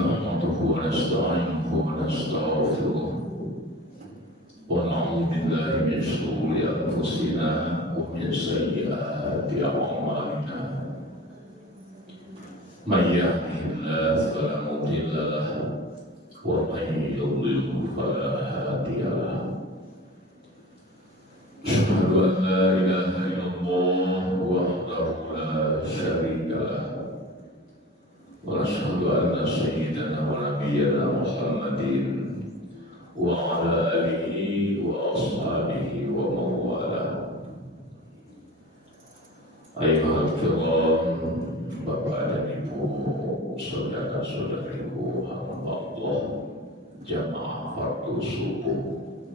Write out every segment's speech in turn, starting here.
نحمده ونستعينه ونستغفره ونعوذ بالله من شرور أنفسنا ومن سيئات أعمالنا من يهده الله فلا مضل له ومن يضلل فلا هادي له أشهد أن لا إله إلا الله وحده لا شريك له ونشهد أن سيدنا ونبينا محمد وعلى آله وأصحابه ومن والاه. أيها الكرام, Bapak dan Ibu, saudara-saudariku hamba Allah, jamaah fardu subuh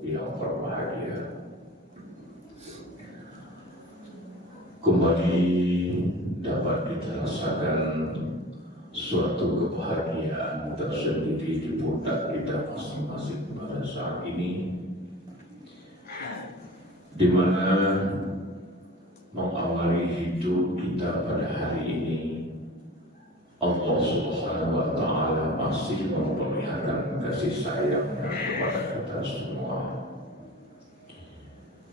yang berbahagia. Kembali dapat kita rasakan suatu kebahagiaan tersendiri di pundak kita masing-masing pada saat ini, di mana mengawali hidup kita pada hari ini Allah Subhanahu wa Ta'ala masih memperlihatkan kasih sayangnya kepada kita semua.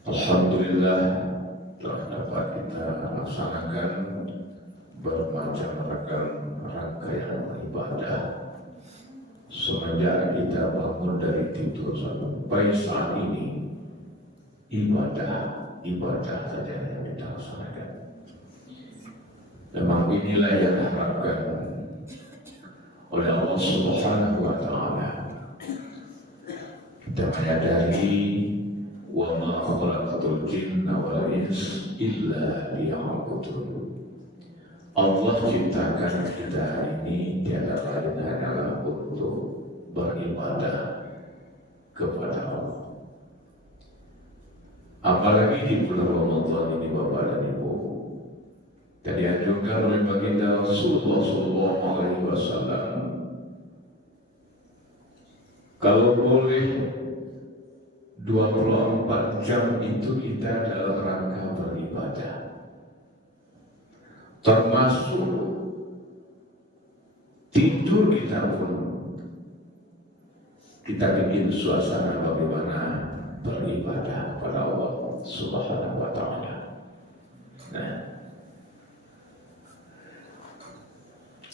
Alhamdulillah telah dapat kita laksanakan bermacam rangkaian ibadah semenjak kita bangun dari tidur sampai saat ini. Ibadah saja yang kita laksanakan. Memang inilah yang diharapkan oleh Allah Subhanahu wa Ta'ala. Kita menyadari wa ma khalaqatul jinna wal insa illa liya'budun. Allah ciptakan kita hari ini tiada lain hanyalah untuk beribadah kepada Allah. Apalagi di bulan Ramadan ini, Bapak dan Ibu, tadi dianjurkan oleh baginda Rasulullah SAW, kalau boleh 24 jam itu kita dalam rangka beribadah, termasuk tidur kita pun kita bikin suasana bagaimana beribadah pada Allah Subhanahu wa Ta'ala. Nah,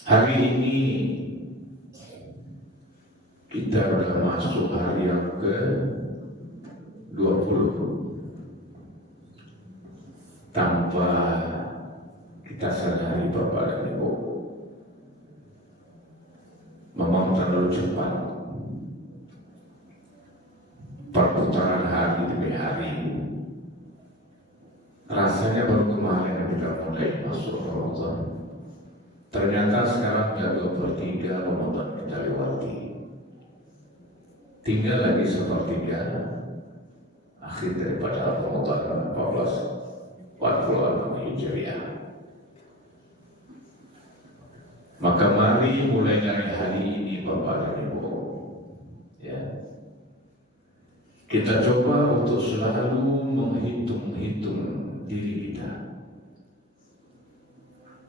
hari ini kita sudah masuk hari yang ke-20 tanpa kita sadari, Bapak dan Ibu, memang terlalu cepat perputaran hari demi hari. Rasanya baru kemarin kita mulai masuk Ramadan. Ternyata sekarang sudah 2/3 Ramadan kita lewati. Tinggal lagi 1/3 akhir daripada Ramadan 1446 Hijriah. Maka mari mulai dari hari ini, Bapak dan Ibu, ya, kita coba untuk selalu menghitung diri kita,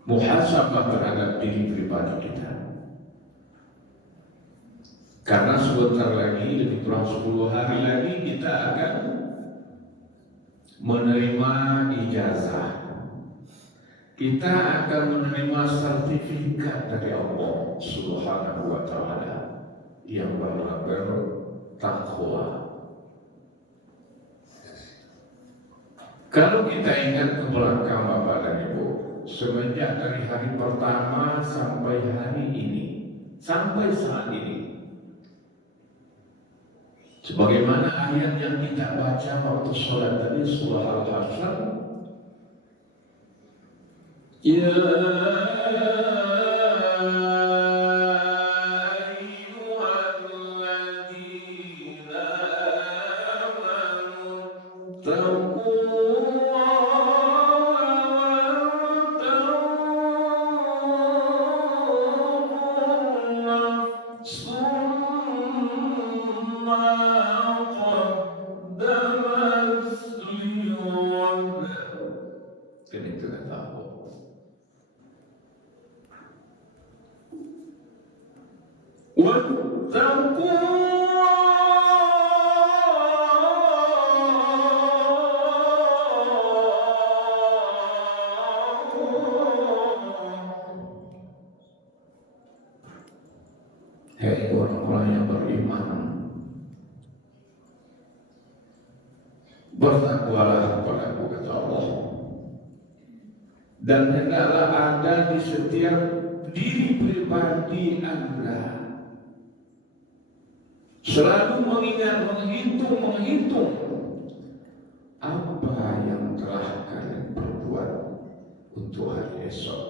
muhasabah terhadap diri pribadi kita. Karena sebentar lagi, lebih kurang 10 hari lagi, kita akan menerima ijazah. Kita akan menerima sertifikat dari Allah Subhanahu wa Ta'ala yang bertakwa. Kalau kita ingat ke belakang, Bapak dan Ibu, semenjak dari hari pertama sampai hari ini, sampai saat ini, sebagaimana ayat yang kita baca waktu sholat tadi, surah Al-Hasyr, ya ayyuhalladzina amanu kan itu kata Allah. Hei orang-orang yang beriman, bertakwalah kepadaku, kata Allah, dan hendaklah ada di setiap diri pribadi Anda selalu mengingat, menghitung apa yang telah kalian perbuat untuk hari esok.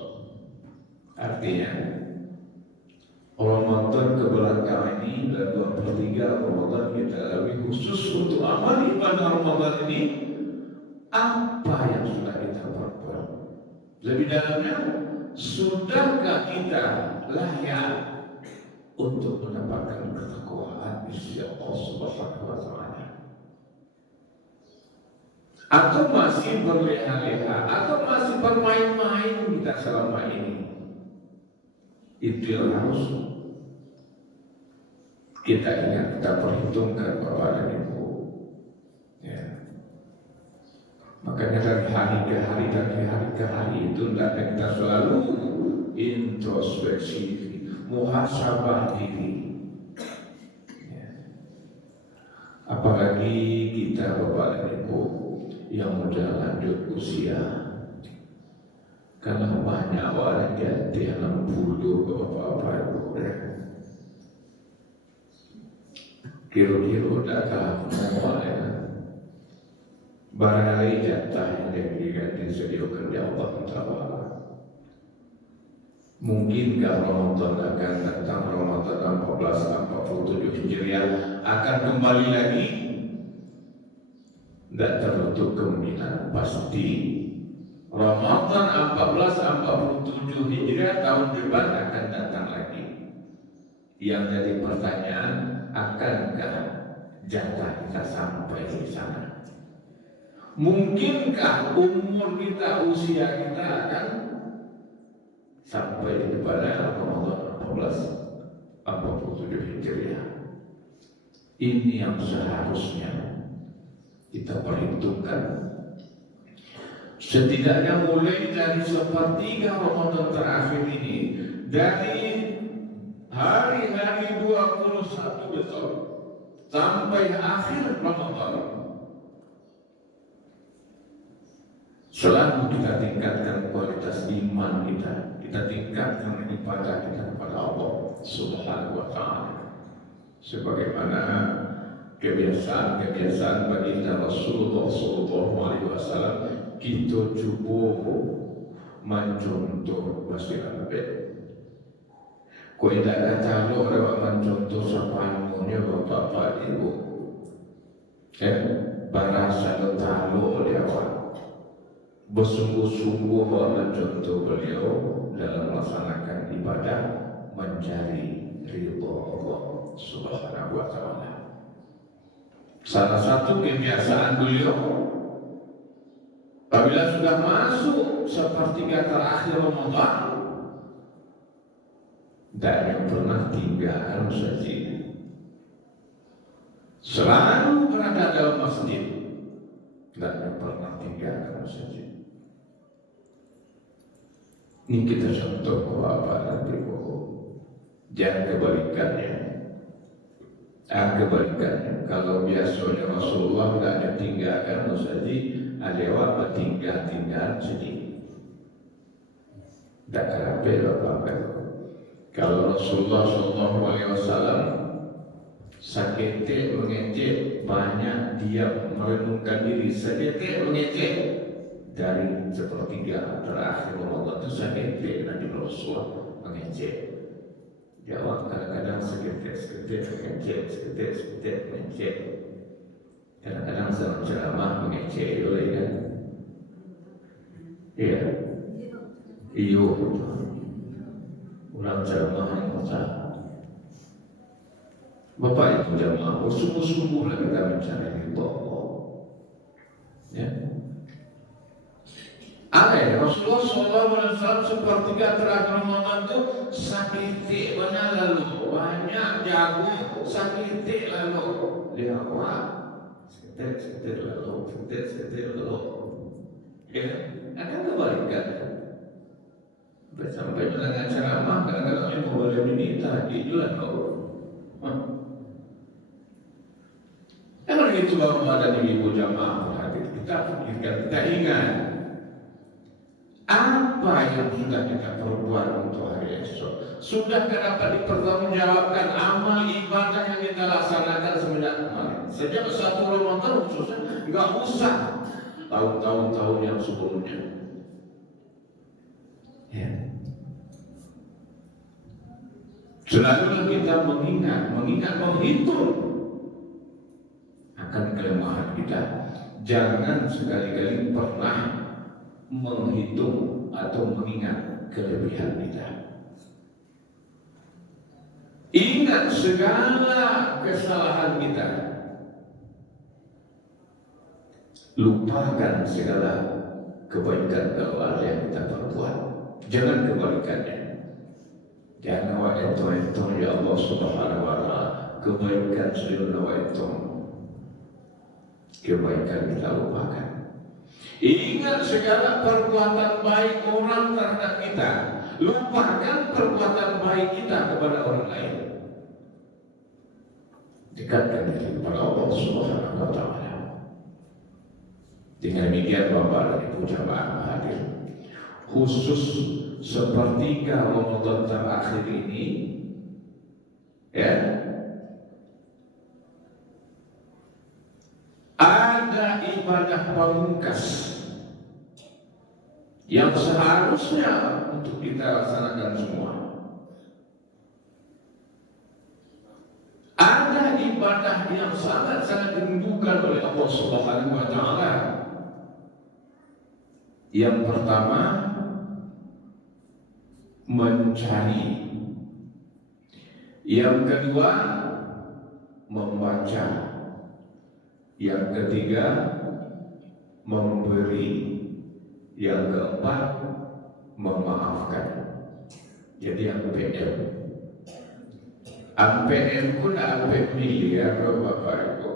Artinya Ramadan kebelakang ini dan 23 Ramadan kita lebih khusus untuk amal ibadah Ramadan ini, apa yang sudah kita perbuat. Lebih dalamnya, sudahkah kita layak untuk mendapatkan ketakwaan di sisi Allah Subhanahu wa Ta'ala, atau masih berleha-leha, atau masih bermain-main kita selama ini. Itu yang harus kita ingat, kita perhitungkan Bapak dan Ibu. Ya. Makanya dari hari ke hari itu hendaknya kita selalu introspeksi, muhasabah diri. Ya. Apalagi kita Bapak dan Ibu yang sudah lanjut usia, karena banyak orang ganti 60 Bapak-Bapak Ibu. Kira-kira udah kalah ya. Barangkali jatah yang diganti sedia kerja Allah Ta'ala. Mungkin kalau Ramadan akan datang, Ramadan 1447 Hijriah akan kembali lagi, tidak tertutup kemungkinan pasti Ramadan 1447 Hijriah tahun depan akan datang lagi. Yang jadi pertanyaan, akankah jatah kita sampai di sana? Mungkinkah umur kita, usia kita akan sampai kepada Ramadan 1447 Hijriah? Ini yang seharusnya kita perhitungkan. Setidaknya mulai dari sepertiga Ramadan terakhir ini, dari hari-hari 21 besok sampai akhir Ramadan, selalu kita tingkatkan kualitas iman kita tingkatkan ibadah kita kepada Allah Subhanahu wa Ta'ala, sebagaimana kebiasaan baginda Rasulullah SAW. Kita cuba mencontoh masyarakat. Kau tidak kata lo lewat mencontoh sepanuhnya Bapak Ibu. Barasa lo dia bersungguh-sungguh mencontoh beliau dalam melaksanakan ibadah, mencari ridha Allah Subhanahu wa Ta'ala. Salah satu kebiasaan beliau, apabila sudah masuk sepertiga terakhir Ramadan, tidak pernah tinggal masjid, selalu berada dalam masjid, tidak pernah tinggal masjid. Ini kita contoh Bapak dan Ibu. Jangan kebalikannya. Kebalikannya, kalau biasanya Rasulullah tidak ada tinggalkan masjid, ada apa tinggal sedih. Tak kerapel apa-apa. Kalau Rasulullah SAW sakit mengecek, banyak dia merenungkan diri, sakit mengecek dari sepertiga terakhir Ramadan itu sakit Nabi Rasulullah mengecek. Jawab kadang-kadang seketik mengecek. Kadang-kadang sama ceramah mengecek oleh kan? Iya. Iyo. Orang ceramah yang kota. Bapak itu jamaah, sungguh-sungguhlah kita mencari ridha Allah. Ya. Ada Rasulullah SAW sepertiga terakhir Ramadan itu sakit banyak, lalu banyak ragu, sakit lalu dia setir lalu. Ya, akan kebalikan. Sampai dengan ceramah kadang-kadang yang mau boleh minta dijual kau. Kalau itu bapak dan ibu jamaah hati kita pikirkan, kita ingat apa yang sudah kita perbuat untuk hari esok. Sudahkah dapat dipertanggungjawabkan amal ibadah yang kita laksanakan semenjak kemarin? Sejak 1 Ramadan khususnya, nggak usah tahun-tahun yang sebelumnya. Ya. Selalu kita mengingat, menghitung akan kelemahan kita. Jangan sekali-kali pernah menghitung atau mengingat kelebihan kita. Ingat segala kesalahan kita. Lupakan segala kebaikan Allah yang kita perbuat. Jangan kebalikannya. Jangan wa entong ya Allah Subhanahu wa ta'ala, kebaikan seluruh wa entong. Kebaikan kita lupakan. Ingat segala perbuatan baik orang terhadap kita. Lupakan perbuatan baik kita kepada orang lain. Dekatkan diri kepada Allah Subhanahu wa ta'ala. Dengan demikian Bapak dan Ibu jamaah hadir, khusus sepertiga Ramadan terakhir ini, ya, ada ibadah pamungkas yang seharusnya untuk kita laksanakan semua. Ada ibadah yang sangat-sangat dirindukan oleh Allah Subhanahu wa ta'ala. Yang pertama, mencari. Yang kedua, membaca. Yang ketiga, memberi. Yang keempat, memaafkan. Jadi yang PM. APM pun APM miliar Bapak Ibu.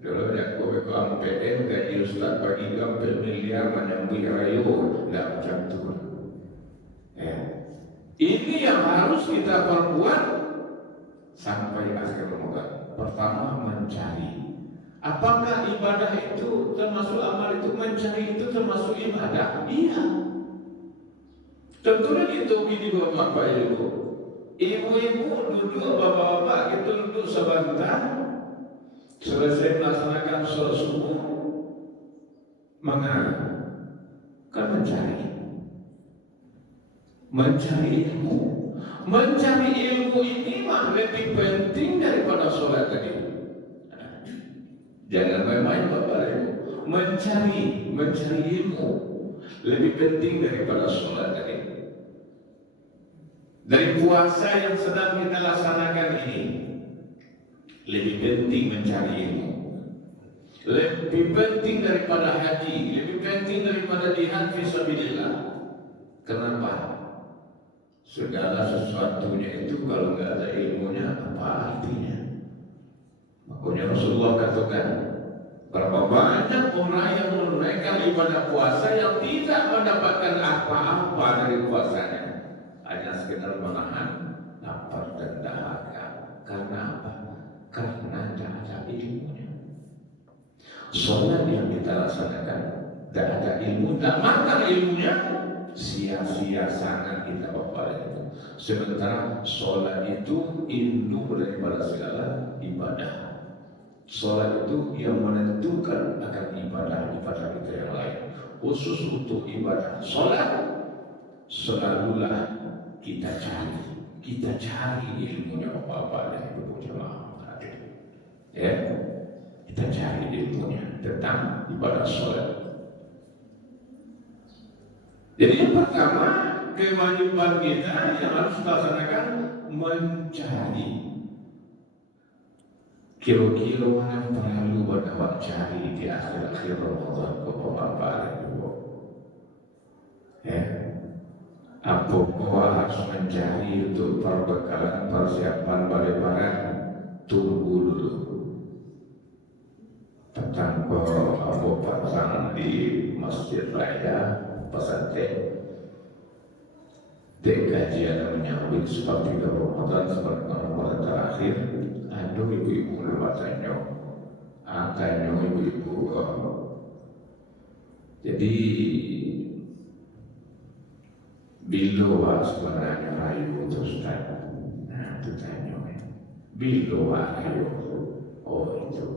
Kalau aku ke APM gaji Ustaz bagi APM miliar menyambui rayu, tidak macam itu. Ini yang harus kita perbuat sampai akhir Ramadan. Pertama, mencari. Apakah ibadah itu termasuk amal itu? Mencari itu termasuk ibadah? Iya. Tentunya itu ini Bapak Ibu. Ibu-ibu duduk, bapak-bapak itu duduk sebentar. Selesai melaksanakan sholat subuh, kan mencari ilmu. Mencari ilmu ini mah lebih penting daripada sholat tadi. Jangan main-main Bapak Ibu. Mencari ilmu lebih penting daripada sholat tadi. Dari puasa yang sedang kita laksanakan ini, lebih penting mencari ilmu. Lebih penting daripada haji, lebih penting daripada jihad fisabilillah. Kenapa? Segala sesuatunya itu kalau nggak ada ilmunya, apa artinya? Makanya Rasulullah katakan, berapa banyak orang yang menunaikan ibadah puasa yang tidak mendapatkan apa-apa dari puasanya, hanya sekedar menahan lapar dan dahaga. Karena apa? Karena tidak ada ilmunya. Sholat yang kita laksanakan tidak ada ilmu, tidak makan ilmunya, sia-sia sangat kita Bapak itu. Sementara sholat itu induk daripada segala ibadah. Sholat itu yang menentukan akan ibadah-ibadah kita yang lain. Khusus untuk ibadah sholat, selalulah kita cari ilmunya Bapak dan Ibu jemaah hadir. Ya, kita cari ilmunya tentang ibadah sholat. Jadi yang pertama, kewajiban kita yang harus kita laksanakan mencari. Kira-kira mana perlu buat cari di akhir-akhir Ramadan ke Bapak dan Ibu? Ya, apa harus mencari untuk perbekalan persiapan zaman balik-balik tunggu dulu. Tentang Abu pasang di Masjid Raya pesantren. Di kajian menyambut seperti Ramadan seperti Ramadan terakhir, ada ibu-ibu lewatannya, angkanya ibu-ibu. Jadi bila sebenarnya rayu terus tanya, nah itu tanya, bila rayu, oh itu.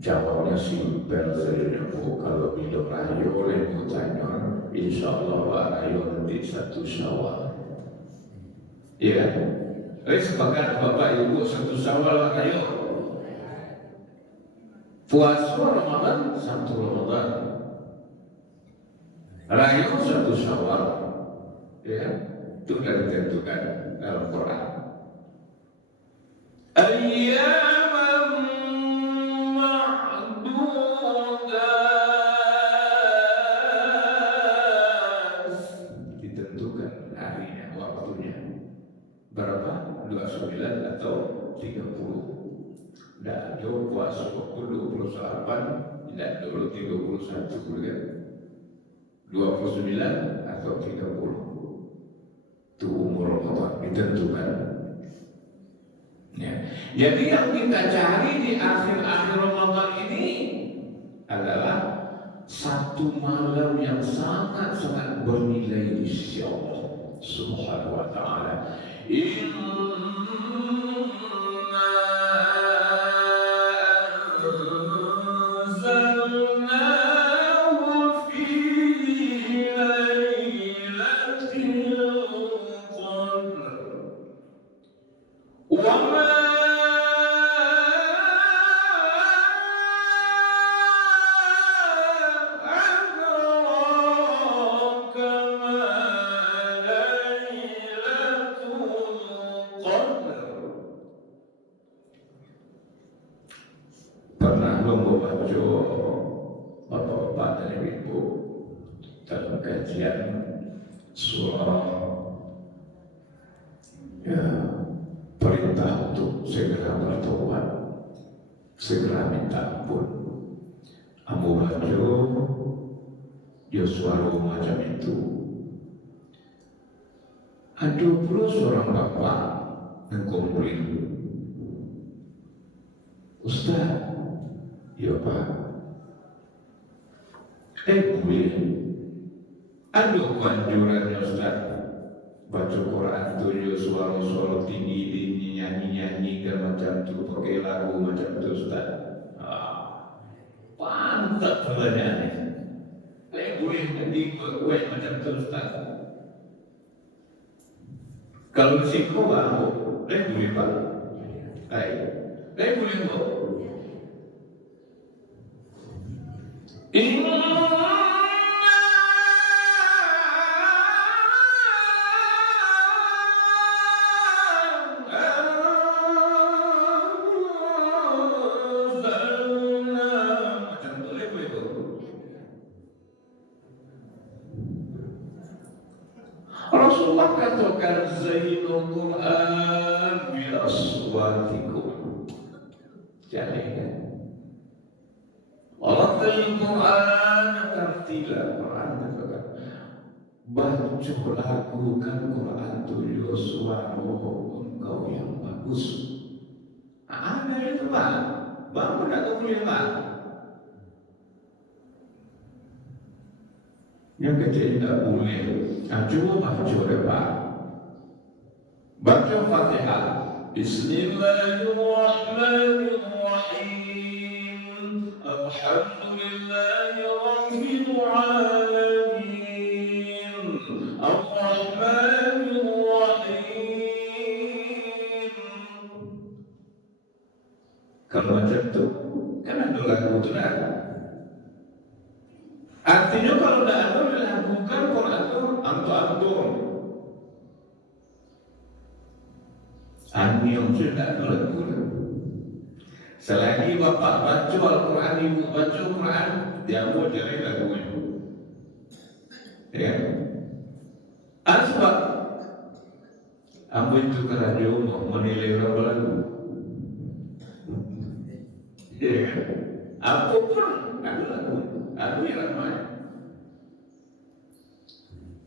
Jawabnya simpel saja. Kalau bila rayu oleh tanya, insya Allah rayu nanti 1 Syawal. Ya, sepakat Bapak Ibu 1 Syawal rayu. Puasa Ramadan 1 Ramadan. Rayu 1 Syawal. Ya, itu sudah ditentukan dalam Quran. Berapa? 29 atau 30. Tidak jauh puasa waktu 28, tidak dulu 31 kan? 29 atau 30. Itu umur Ramadan ditentukan. Ya. Jadi yang kita cari di akhir-akhir Ramadan ini adalah satu malam yang sangat-sangat bernilai di sisi Allah Subhanahu wa Ta'ala. Bapak dan Ibu dalam kajian surah ya, perintah untuk segera bertobat, segera minta ampun. Abu baca dia suara macam itu. Ada pula seorang bapak mengkomplain, Ustaz, ya Pak, boleh ada anjurannya Ustaz baca Quran tu ya suara-suara tinggi nyanyi-nyanyi kan macam tu, pakai lagu macam tu Ustaz. Pantas pertanyaannya. Boleh jadi buat macam tu Ustaz. Kalau di situ boleh Pak. Boleh Pak. Rasulullah katakan zainul Quran bi aswatikum. Jangan. Ratil Quran tartila. Quran katakan bacalah lakukan Quran itu suara engkau yang bagus. Ada itu Pak. Bapak tidak boleh Pak. Yang kecil tidak boleh. Cuma baca Pak. Baca Fatihah. Bismillahirrahmanirrahim. Alhamdulillahi rabbil alamin. Ar-Rahmanir Rahim. Kalau macam itu, kan ada lagu itu ada. Artinya kalau tidak ada dilakukan Quran itu antum. Yang sudah ada lagu. Selagi bapak baca Al-Quran, ibu baca Quran, dia mau cari lagunya. Ya. Sebab Ambo itu kerajo mau menilai orang lalu. Ya, apapun aku laku, aku yang ramai.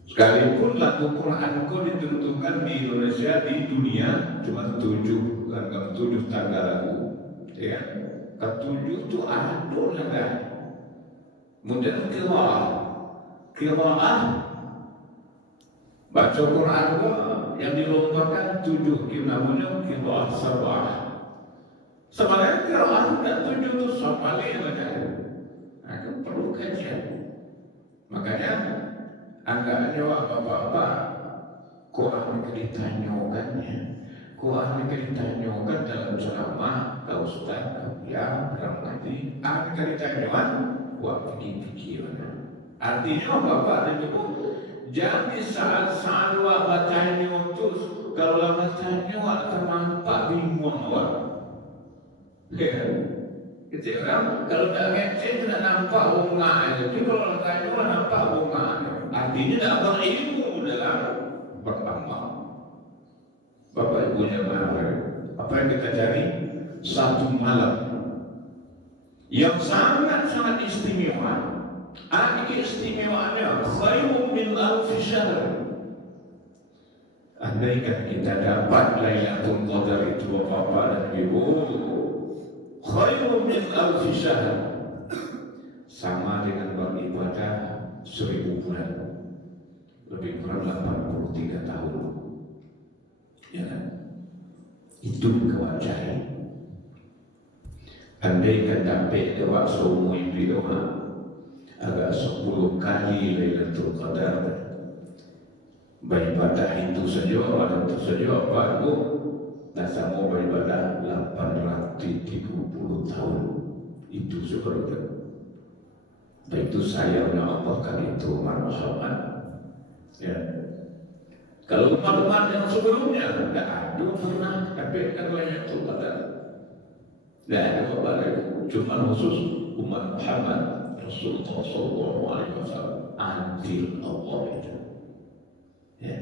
Sekalipun lagu Quranku ditentukan di Indonesia, di dunia cuma 7 tanggal lagu, ya. Ketujuh itu ada lah. Kemudian qiraah baca Quran yang dilombakan 7, namanya qiraah sabah. Sebenarnya qiraah dan 7 itu sama aja. Aku perlu kajian. Makanya agak jawab apa-apa. Quran ditanyakannya. Quran ditanyakan dalam ceramah, kau ustaz, ya, ramadi. Akan ditanyakan, buat pikiran. Artinya apa? Itu jadi saat-saat bacanya itu kalau bacanya termampak bingung awak. Ya, gitu kan? Kalau tak ngecek tidak nampak bunga aja. Tapi kalau bacanya nampak bunga. Artinya tidak berilmu dalam beramal. Bapak ibunya apa yang kita cari? Satu malam yang sangat-sangat istimewa. Keistimewaannya khairun min alfi syahr. Andaikan kita dapat Lailatul Qadar itu Bapak dan Ibu, khairun min alfi syahr, sama dengan beribadah 1000 bulan, lebih kurang 83 tahun. Ya kan? Itu kewajaran. Andaikan dapat lewat semua itu agak 10 kali Lailatul Qadar, beribadah itu saja, apa itu? Dan sama beribadah 830 tahun. Itu sebenarnya. Itu sayangnya Allah kan itu Muhammad. Ya. Kalau umat-umat yang sebelumnya tidak ada pernah dapatkan Lailatul Qadar. Tidak ada apa-apa, cuma khusus umat Muhammad. Rasulullah SAW adil Allah itu. Ya.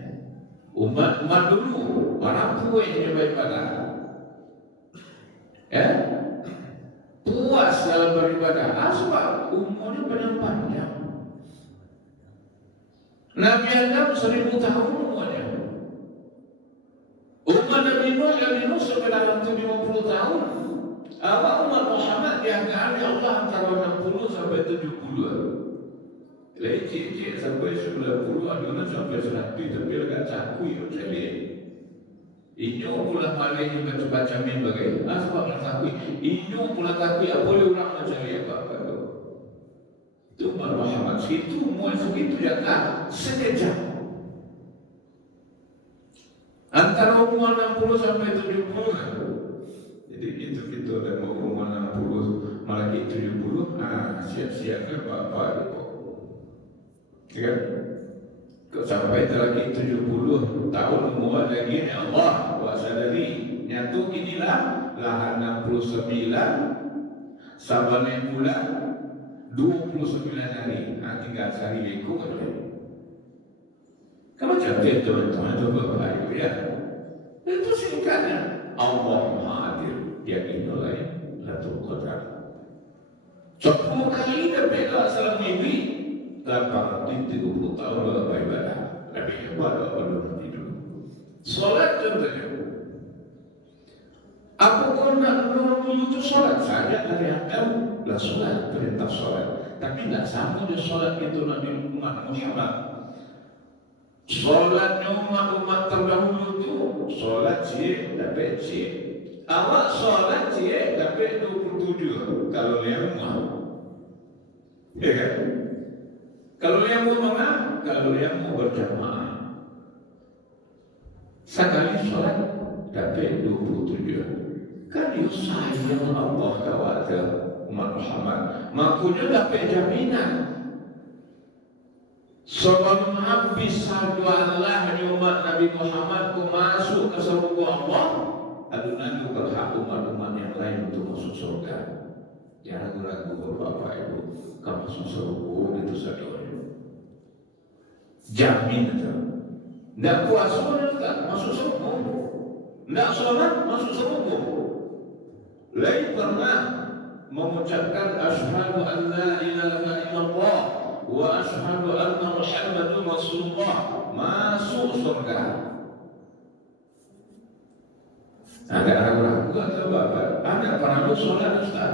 Umat dulu para puas yang beribadah, ya, puas dalam beribadah. Asal umurnya panjang. Nabi Adam 1000 tahun umurnya. Umat Nabi Nuh sekitar 70 tahun. Umat Muhammad diangkat Allah antara 60 sampai 70. Cik sampai 90, ada sampai 100, tapi agak cakui jadi. Inyo pula malai juga baca min bagai. Sebab nak takui. Inyo pula takui apa boleh orang mencari apa-apa tu. Itu Umat Muhammad segitu, muat segitu jangan sekejap. Antara umur 60 sampai 70. Jadi itu kita ada mau umur 60 malah 70, siap-siap ke bapak itu. Ya kan? Sampai lagi 70 tahun umur lagi ni Allah kuasa dari nyatu inilah lahan 69 saban bulan 29 hari. Tinggal sehari lekuk aja. Kamu cantik teman-teman itu bapak ibu ya. Itu singkatnya. Allah Maha Adil, dia inolai Lailatul Qadar. 10 kali berbeda salam mimpi, 830 tahun beribadah. Lebih hebat apa tidur. Solat contohnya. Apakah nak dulu itu solat saja dari Adam lah solat, perintah solat. Tapi tidak sama dengan solat itu Nabi Muhammad. Solatnya umat terdahulu itu solat cik dapat cik. Awak solat cik dapat 27 kalau yang mau. Ya kan? Kalau yang mau mana? Kalau yang mau berjamaah. Sekali solat dapat 27. Kan itu sayang Allah kawata umat Muhammad. Makanya dapat jaminan. Sebelum habis satu Allah di umat Nabi Muhammad masuk ke surga Allah, adunan berhak umat-umat yang lain untuk masuk surga. Jangan ragu-ragu Bapak Ibu, kalau masuk surga itu saja. Jamin itu. Tidak puasa Ustaz, masuk surga. Tidak sholat, masuk surga. Lain pernah mengucapkan asyhadu an la ilaha illallah wa asyhadu anna Muhammadun Rasulullah, masuk surga. Ada ragu-ragu atau Bapak? Ada pernah sholat Ustaz?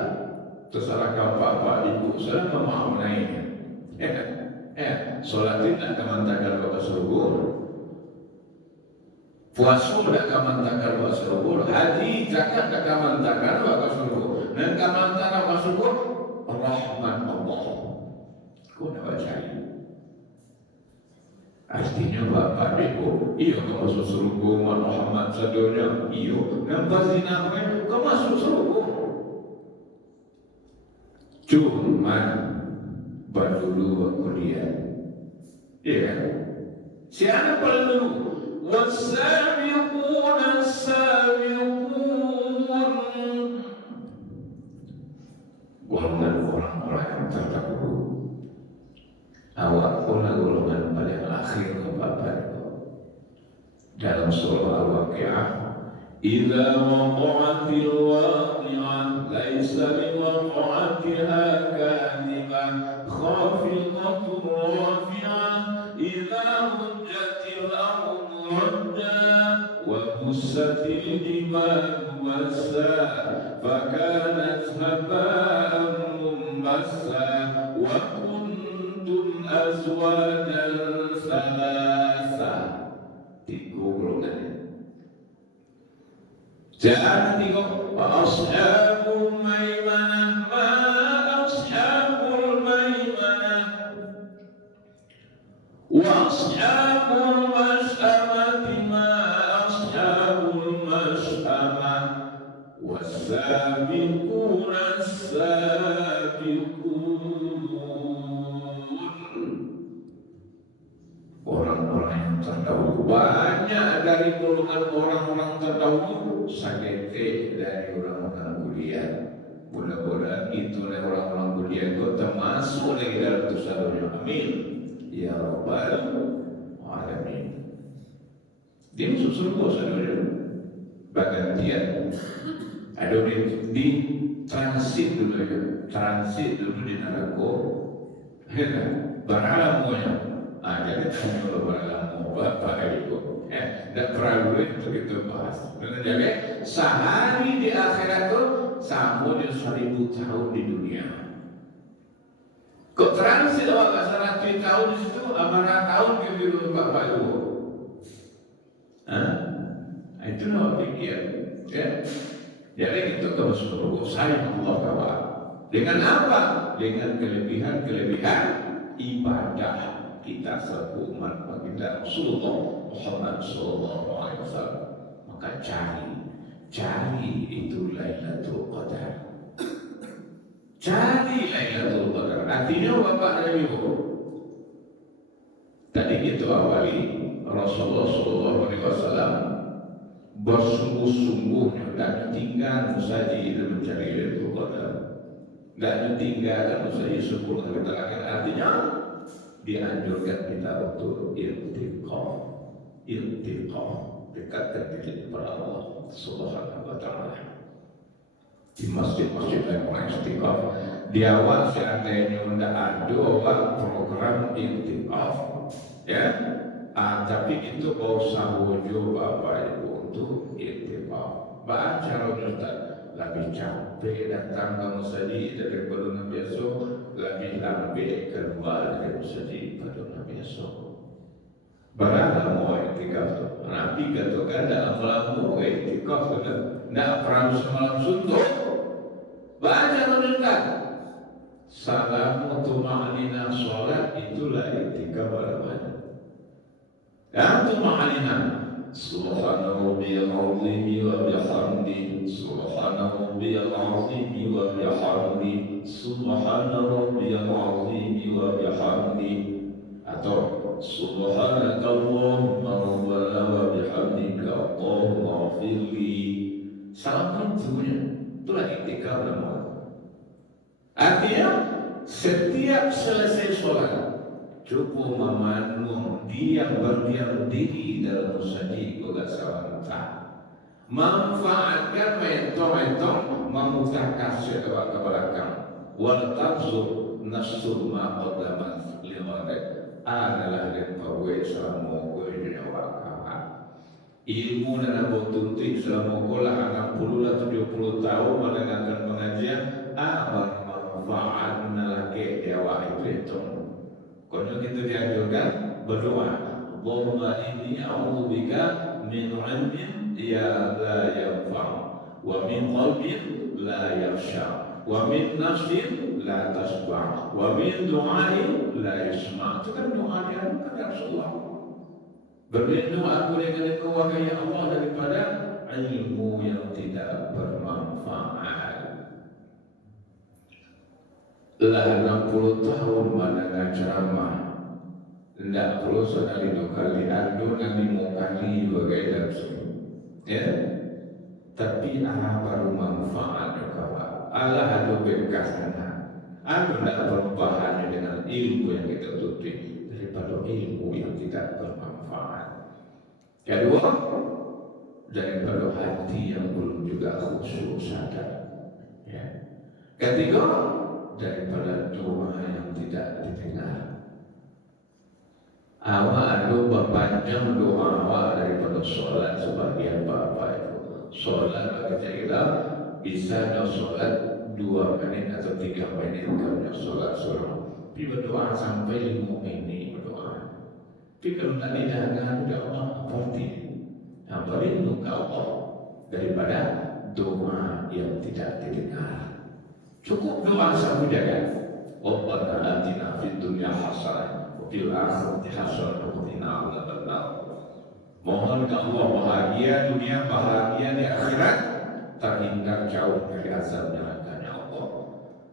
Terserah kau Bapak, Ibu, saya memaham lainnya. Sholat tidak kemantakan Bapak surga. Puasa tidak kemantakan Bapak surga. Haji zakat tidak kemantakan Bapak surga. Dan kemantakan Bapak surga rahmat Allah. Kau nak baca ini? Artinya Bapak Ibu, iya kau masuk surga Muhammad sadonya, iya. Nampak zinahnya, kau masuk surga. Cuman berdulu kuliah, iya kan? Siapa paling dulu? Wasabiquna sabiqun, golongan orang-orang yang terdahulu. Awak pula golongan paling akhir Bapak Ibu. Dalam surah Al-Waqi'ah, idza waqa'atil waqi'ah laisa liwaqa'atiha kadhibah khafidatun rafi'ah idza rujjatil ardu rajja wa bussatil jibalu bassa fakanat haba'an mumbassa wa kuntum azwajan salasa. Tiga golongan. Jangan tengok ashabul maimanah, ma ashabul maimanah, wa ashabul mas'amati, ma ashabul mas'amah, was-sabiquna as-sabiqun. Orang-orang yang terdahulu, banyak dari golongan orang-orang terdahulu sakit dari orang-orang kuliah. Mudah-mudahan itulah orang-orang kuliah itu termasuk lagi dalam tujuan. Amin ya rabbal alamin. Dia masuk surga saudara. Bergantian. Ada di transit dulu ya, transit dulu di neraka. Beralam semuanya. Jadi semua beralam Bapak Ibu. Dan perlu itu kita bahas. Jadi sehari di akhirat itu sama dengan 1000 tahun di dunia. Kok transit awak 100 tahun di situ, amanah tahun ke Bapak Ibu. Itu nak fikir. Jadi kita terus berdoa sayang Allah kawan. Dengan apa? Dengan kelebihan ibadah kita sebagai umat baginda Rasulullah Muhammad sallallahu alaihi wasallam. Maka cari itu Lailatul Qadar. Cari Lailatul Qadar. Artinya Bapak dan Ibu, tadi kita awali Rasulullah sallallahu alaihi wasallam bersungguh-sungguhnya dan tinggal saja itu mencari Lailatul Qadar. Dan tinggal saja 10 hari terakhir. Artinya dianjurkan kita untuk iltiqah, dekatkan diri kepada Allah Subhanahu wa taala. Di masjid-masjid yang istiqah. Di awal seandainya tidak ada program iltiqah, ya. Tapi itu usah wujud Bapak Ibu untuk iltiqah. Baca Ustaz, lebih capek datang ke masjid daripada biasa, lebih lambat keluar dari masjid pada biasa. Barang mau iktikaf tu, Nabi katakan dalam malam iktikaf tu, nak perang semalam suntuk. Baca mendengar salam tuma'nina solat itulah iktikaf pada malam. Dan tuma'nina Subhana rabbiyal azim wa bihamdi, Subhana rabbiyal azim wa bihamdi, Subhana rabbiyal azim wa bihamdi, atau Subhanaka Allahumma rabbana wa bihamdika Allahumma ighfirli. Salam itulah iktikaf nama. Artinya setiap selesai sholat cukup memanung diam berdiam diri dalam musadi kula sawanta manfaatkan mentong-mentong memutakasih ke belakang wal tafsur nasul ma qaddamat liwadak adalah lepawe selama dunia wakahan ilmu dan abotuntik selama kolah 60-70 tahun mendengarkan pengajian apa manfaat nalake dewa itu kalau kita dianjurkan berdoa Allahumma inni a'udzubika min ilmin ya la yanfa wa min qalbin la yakhsha wa min nafsin la tasba wa min du'ain la yasma. Itu kan doa yang kepada Rasulullah. Berlindung aku dengan engkau wahai Allah daripada ilmu yang tidak bermanfaat. Lah 60 tahun mendengar ceramah, tidak perlu sekali 2 kali, ada nanti mau kali bagai langsung, ya. Tapi Allah baru manfaat kawan. Allah ada bekasnya, Allah tidak perubahannya dengan ilmu yang kita tutupi daripada ilmu yang tidak bermanfaat. Kedua, daripada hati yang belum juga khusyuk sadar, ya. Ketiga, daripada doa yang tidak didengar. Awak ada berpanjang doa awak daripada solat sebagian bapak itu. Solat bagi kita bisa solat 2 menit atau 3 menit kalau solat surah. Tapi berdoa sampai 5 menit berdoa. Tapi kalau tak didengar sudah Allah berarti yang berlindung ke Allah daripada doa yang tidak didengar. Cukup doa saja kan. Rabbana atina fid dunya hasanah wa fil akhirati hasanah wa qina adzabannar. Mohon ke Allah bahagia dunia, bahagia di akhirat, terhindar jauh dari azab neraka Allah.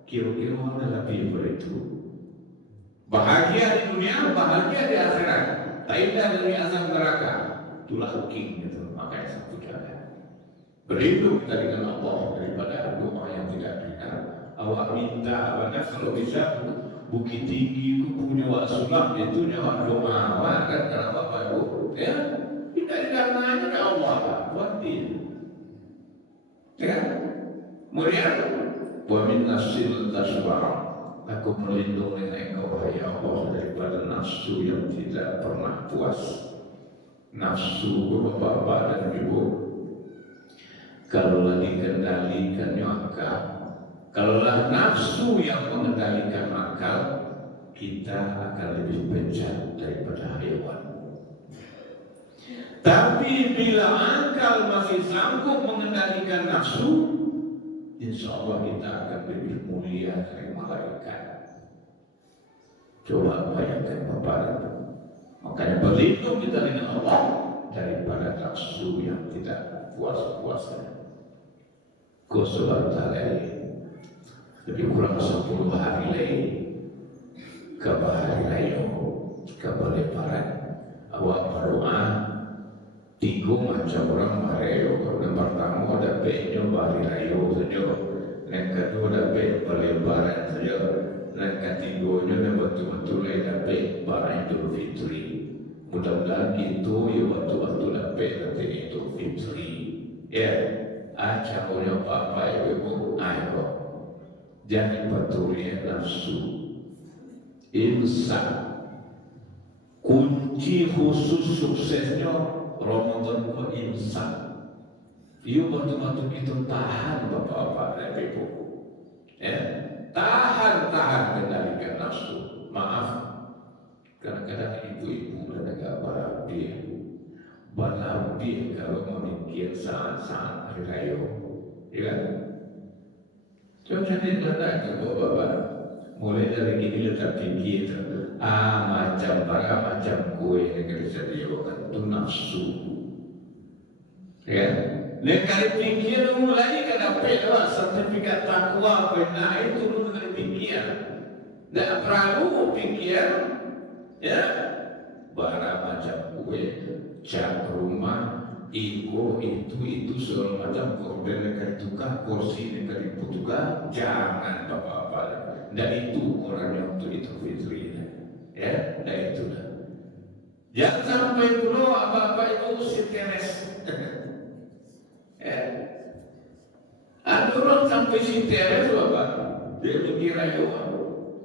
Kira-kira mana lebih begitu? Bahagia di dunia, bahagia di akhirat, terhindar dari azab neraka. Itulah king itu, makanya saya ucapkan. Berlindung kita dengan Allah daripada doa yang tidak dengar. Awak minta banyak kalau bisa Bukit Tinggi itu punya wasulah itu nyawa doa awak kan kenapa baru ya tidak didananya ke Allah buatin ya kemudian wa min nasil tasbah aku melindungi engkau ya Allah daripada nafsu yang tidak pernah puas. Nafsu bapak-bapak dan ibu kalau lagi kendalikannya akal. Kalaulah nafsu yang mengendalikan akal, kita akan lebih bejat daripada hewan. Tapi bila akal masih sanggup mengendalikan nafsu, insya Allah kita akan lebih mulia dari malaikat. Coba bayangkan Bapak. Makanya berlindung kita dengan Allah daripada nafsu yang tidak puas-puasnya. Kosobat talai. Lebih kurang 10 hari lagi ke hari raya ke Lebaran awak berdoa 3 macam orang raya. Yang pertama ada baiknya hari raya saja, yang kedua ada baik Lebaran saja, dan ketiganya betul-betul ada baik barang Idul Fitri. Mudah-mudahan itu ya waktu-waktu baik nanti Idul Fitri ya acaranya Bapak Ibu ayo jangan paturi nafsu. Insan kunci khusus suksesnya Ramadan itu insan. Ia betul-betul itu tahan bapak-bapak dan ibu. Ya, tahan kendalikan nafsu. Maaf, kadang-kadang ibu-ibu dan agak berlebih kalau memikir saat-saat hari raya, ya kan? Coba jadi letak ke bapak-bapak, mulai dari ini letak pikir, macam barang macam kue yang bisa dilakukan itu nafsu, ya. Dan kali pikir mulai kada pelah sertifikat takwa pernah itu mulai pikir, tidak perlu pikir, ya. Barang macam kue, cat rumah. Itu segala macam korban negara tukar kursi negara tukar jangan apa-apa dan itu orangnya untuk itu fitri Ya, nah itu dah. Jangan sampai dulu apa-apa itu stres. Ya. Ada orang sampai stres apa? Dia mengira ya,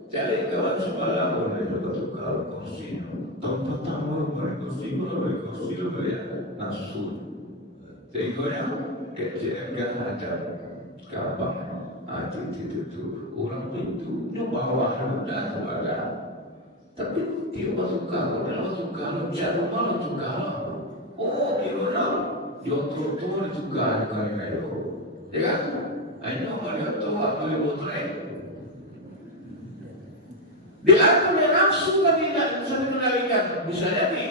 cari kawan sebelah pun dia tukar kursi. Tahun pertama kursi ya nafsu. Tengoknya kecil kan ada gampang. Itu orang itu bawa dan kepada. Tapi dia masuk kalau cari malu juga. Oh, dia orang yang tertua juga kayak itu. Ya kan? Ayo melihat tua kali botrek. Dia punya nafsu tapi tidak bisa dikendalikan. Bisa jadi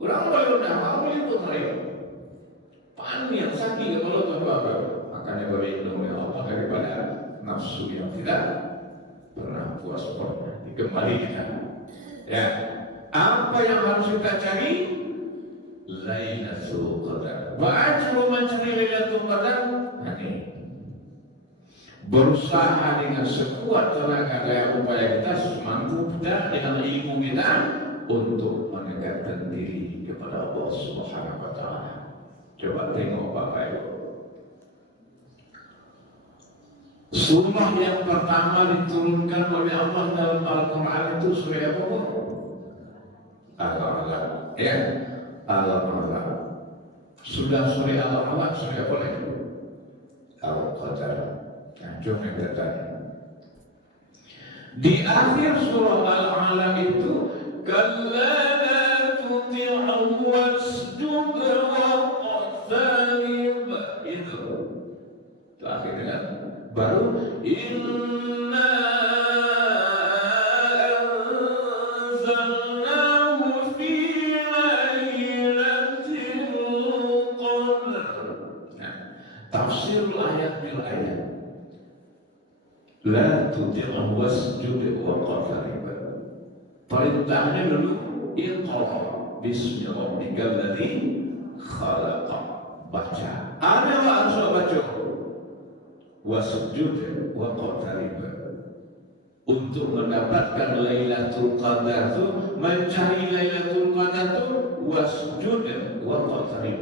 orang udah mau beli botrek. Pan yang sakit kalau apa-apa. Makanya berlindung ya Allah daripada nafsu yang tidak pernah puas pernah dikembalikan. Ya, apa yang harus kita cari? Lailatul Qadar. Ba'ajru mencari Lailatul Qadar. Ini berusaha dengan sekuat tenaga daya upaya kita semampu kita dengan ilmu kita untuk mendekatkan diri kepada Allah Subhanahu wa taala. Coba tengok Bapak Ibu. Surah yang pertama diturunkan oleh Allah dalam Al-Quran itu surah apa? Al-Alaq. Ya, Al-Alaq. Sudah surah Al-Alaq, surah apa lagi? Al-Qadar. Nah, jom kita tanya. Di akhir surah Al-Alaq itu, kalla la tuti'hu wasjud waqtarib. Itu akhirnya kan? Baru inna anzalnahu fi lailatul qadar. Nah, tafsir ayat bil ayat. La tuti'hu wasjud wa qatarib. Perintahnya dulu iqra bismi rabbikal ladzi khalaq. Baca. Ada harus baca. Wasjud wa qatarib. Untuk mendapatkan Lailatul Qadar itu, mencari Lailatul Qadar itu wasjud wa qatarib.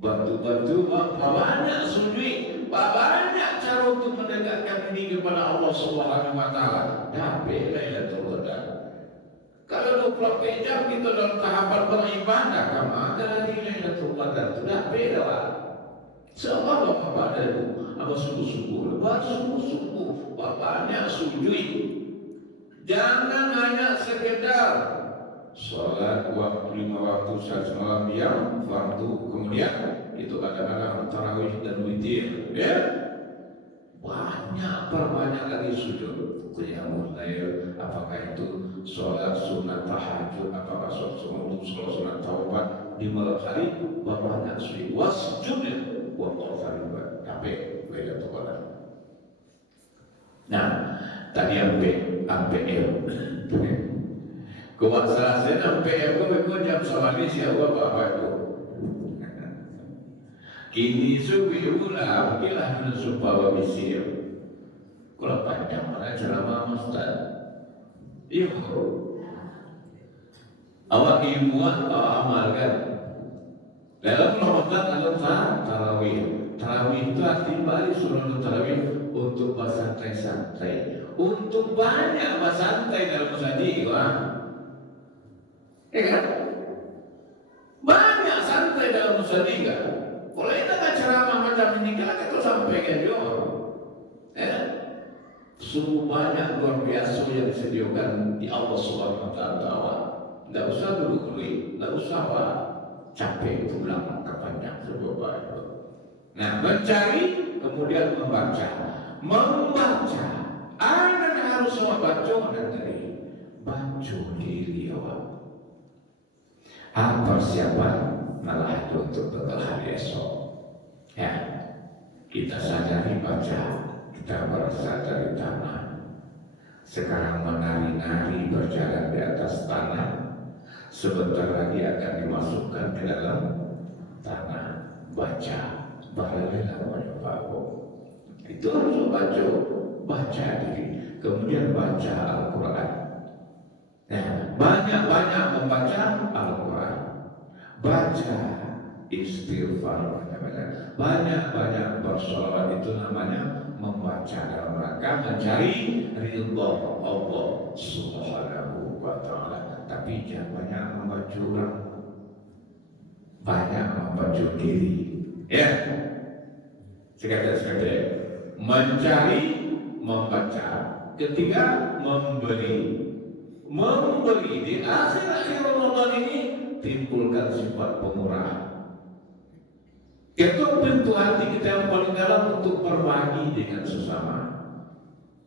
Batu-batu banyak sujud, banyak cara untuk mendekatkan diri kepada Allah Subhanahu wa taala. Dapat Lailatul Qadar. Kalau 24 jam kita dalam tahapan beribadah, kamu ada lagi Lailatul Qadar. Sudah beda. Semua bapak ada itu, apa sungguh-sungguh, sungguh-sungguh, bapaknya sujud. Jangan hanya sekedar sholat waktu 5 waktu saat malam yang fardu, kemudian itu kadang-kadang tarawih dan witir, ya. Perbanyak lagi sujud, qiyamul lail, apakah itu sholat sunat tahajud, apakah sholat sunat taubat di malam hari, banyak sujud, wasjud wa qatarib. Tapi Lailatul Qadar. Nah, tadi MPL. Kau selesai MPL, kau jam sawali siapa apa itu? Kini suwi ulah, kilah supaya bisir. Kalau panjang mana ceramah Ustaz? Iya. Awak ilmuwan, awak amalkan. Dalam Ramadan ada tarawih. Tarawih itu arti balik surah tarawih untuk bersantai-santai. Untuk banyak bersantai dalam masjid, ya kan? Banyak santai dalam masjid kan? Kalau kita tak ceramah macam ini, kita sampaikan juga. Ya? Sungguh banyak luar biasa yang disediakan di Allah Subhanahu wa taala. Tidak usah dulu, tidak usah capek pulang kepanjang sebuah itu. Nah, mencari kemudian membaca. Anda harus membaca dari baca diri awak. Persiapan malah untuk bekal hari esok. Ya, kita sadari baca, kita berasal dari tanah. Sekarang menari-nari berjalan di atas tanah. Sebentar lagi akan dimasukkan ke dalam tanah. Baca, bahagilah menyobaku. Itu harus baca diri. Kemudian baca Al-Quran. Nah, banyak-banyak membaca Al-Quran, baca istighfar, banyak-banyak bersolawat, itu namanya membaca dalam rangka mencari ridho Allah Subhanahu wa Ta'ala. Tapi jangan banyak membaca orang, banyak membaca diri. Ya, sekadar mencari, membaca. Ketiga, memberi di akhir-akhir Ramadan ini timbulkan sifat pemurah. Itu pintu hati kita yang paling dalam untuk berbagi dengan sesama.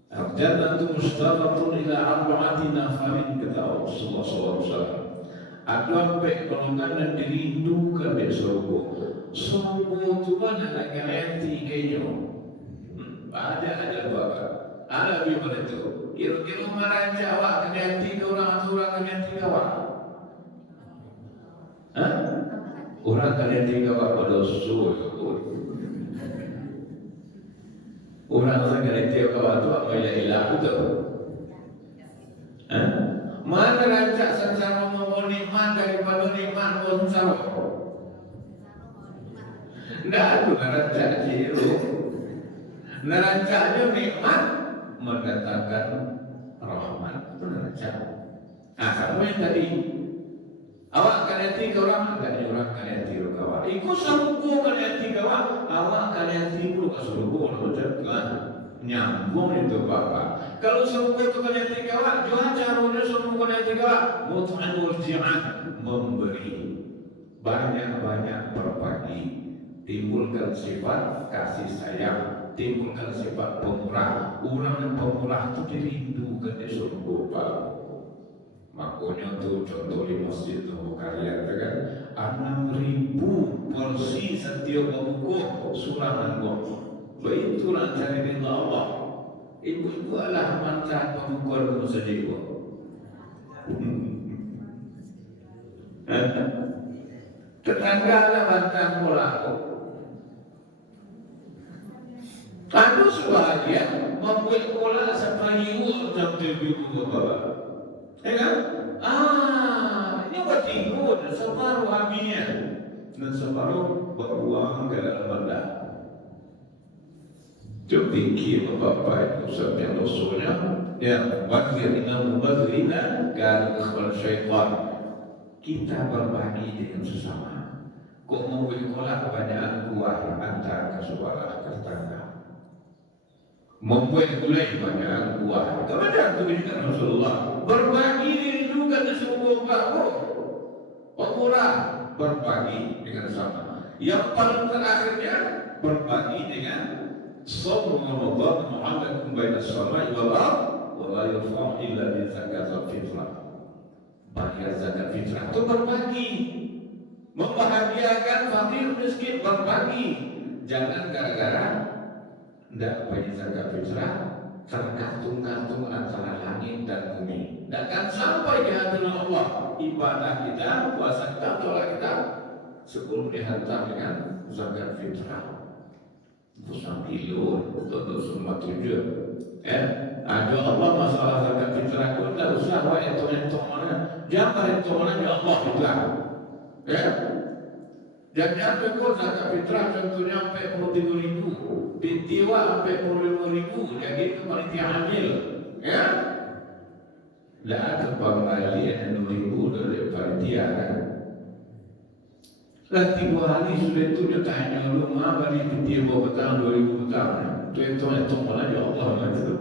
Al-jannatu mustaratun ila arba'ati nafarin, kata Rasulullah SAW. Ada sampai golongan yang dirindukan di surga. Surga itu mana nak garanti kayaknya. Ada bapak. Ada bagaimana itu? Kira-kira marah Jawa ganti orang ganti kawan. Hah? Orang ganti kawan pada usul. Orang ganti kawan itu apa yang ilah itu? Hah? Mana rancak secara membawa nikmat daripada nikmat bonsaro? Tidak ada rancak jiru. Nerancaknya nikmat mendatangkan rahmat, itu nerancak. Nah, kamu yang tadi awak kanenti ke orang, agak orang kanenti ke kawan. Ikut sanggup kanenti ke kawan, awak kanenti pun ke surga, macam kan? Nyambung itu bapak. Kalau sanggup itu kanenti ke kawan, jual caranya sanggup kanenti ke kawan. Mut'anul ji'an, memberi banyak-banyak berbagi, timbulkan sifat kasih sayang, timbulkan sifat pemurah. Orang yang pemurah itu dirindukan di surga. Makanya tuh contoh di masjid tuh kalian kan 6.000 porsi setiap buku surahan gua. Begitu cari ridha Allah. Ibu adalah mantan pemukul musajib. Tetangga ada mantan pelaku. Aku sebahagia membuat pola sampai ibu jam 7 bapak. Ya kan? Ini buat tidur separuh habisnya dan separuh berbuang ke dalam benda. Fikir bapak itu sampai rasulnya ya wakil inna mubadzirina kan ikhwan syaitan. Kita berbagi dengan sesama. Kok membuat pola kebanyakan kuah antara kesuara tetangga. Membuat gulai banyak kuah. Kemudian tuliskan Rasulullah berbagi dirindukan di semua kamu. Pemurah berbagi dengan sama. Yang paling terakhirnya berbagi dengan Shaum Ramadan Muhammad baina as-sama'i wal ardh wa la yurfa'u illa bi zakatil fitrah. Bayar zakat fitrah itu berbagi, membahagiakan fakir miskin, berbagi. Jangan gara-gara tidak bayar zakat fitrah tergantung-gantung antara langit dan bumi. Tidak akan sampai di hadirat Allah. Ibadah kita, puasa kita, sholat kita sebelum dihantar dengan zakat fitrah. Pusat kilo untuk semua tujuan. Ada Allah masalah zakat fitrah pun tidak usah wah itu mana. Jangan itu mana ya Allah fitrah. Jangan pekor zakat fitrah contohnya sampai 43.000, bintiwa sampai 45.000, jadi itu panitia ambil. Tidak ada pembalian 6.000 dari panitia kan. Lah 3 hari sudah itu dia tanya rumah balik bintiwa bertahun 2.000 bertahun. Itu mana ya Allah macam.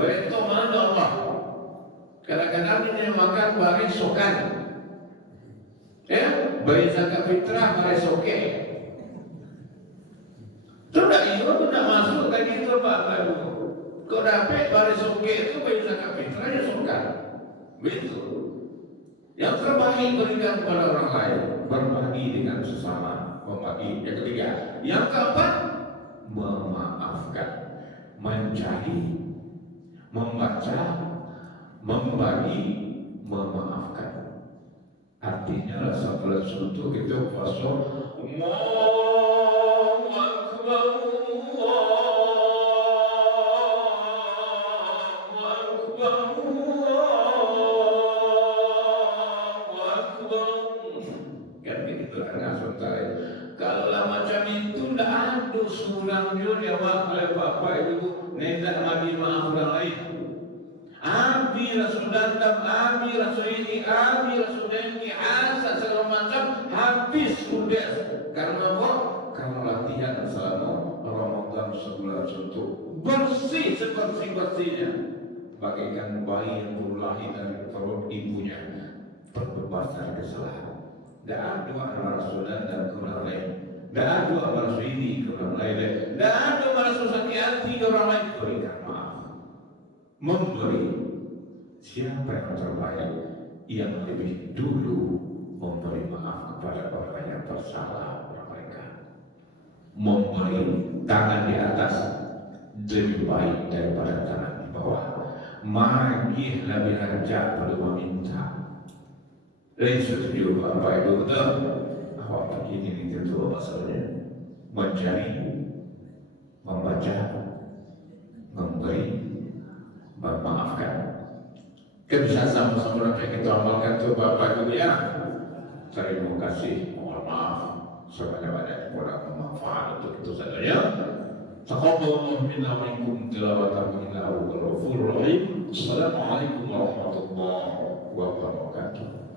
Baik itu mana Allah. Kadang-kadang ini makan baris sokan. Bayi zakat fitrah baris oke. Sudah itu tidak masuk lagi itu Bapak Ibu. Kau dapat baris oke itu bayi zakat fitrahnya sokan. Begitu. Yang terbaik berikan kepada orang lain, berbagi dengan sesama, membagi. Yang ketiga, yang keempat, memaafkan, mencari, membaca, membagi, memaafkan. Artinya rasa bersyukur kita puasa Allahu Akbar, Allahu Akbar, seorang jawab oleh bapak ibu nenek mati maaf orang lain. Abi rasul dandam, abi rasul ini, abi rasul ini, asal segala macam habis sudah. Karena apa? Karena latihan selama Ramadan sebulan untuk bersih sebersih-bersihnya, bagaikan bayi yang baru lahir dari perut ibunya, terbebas dari kesalahan. Tidak ada amal Rasulullah dan kebenaran lain. Tidak ada amal Rasul ini kebenaran lain. Tidak ada amal Rasul sakit hati ke orang lain. Berikan maaf, memberi. Siapa yang terbaik? Yang lebih dulu memberi maaf kepada orang yang bersalah kepada mereka. Memberi tangan di atas lebih baik daripada tangan di bawah. Magih lebih rajak pada meminta. Resul juga apa itu betul? Apa begini itu masalahnya? Mencari, membaca, memberi, memaafkan. Kita bisa sama-sama kita amalkan itu Bapak Ibu ya. Terima kasih, mohon maaf sebanyak-banyak kurang bermanfaat untuk itu saja ya. Taqabbalallahu minna wa minkum tilawatahu innahu ghafurur rahim. Assalamualaikum warahmatullahi wabarakatuh.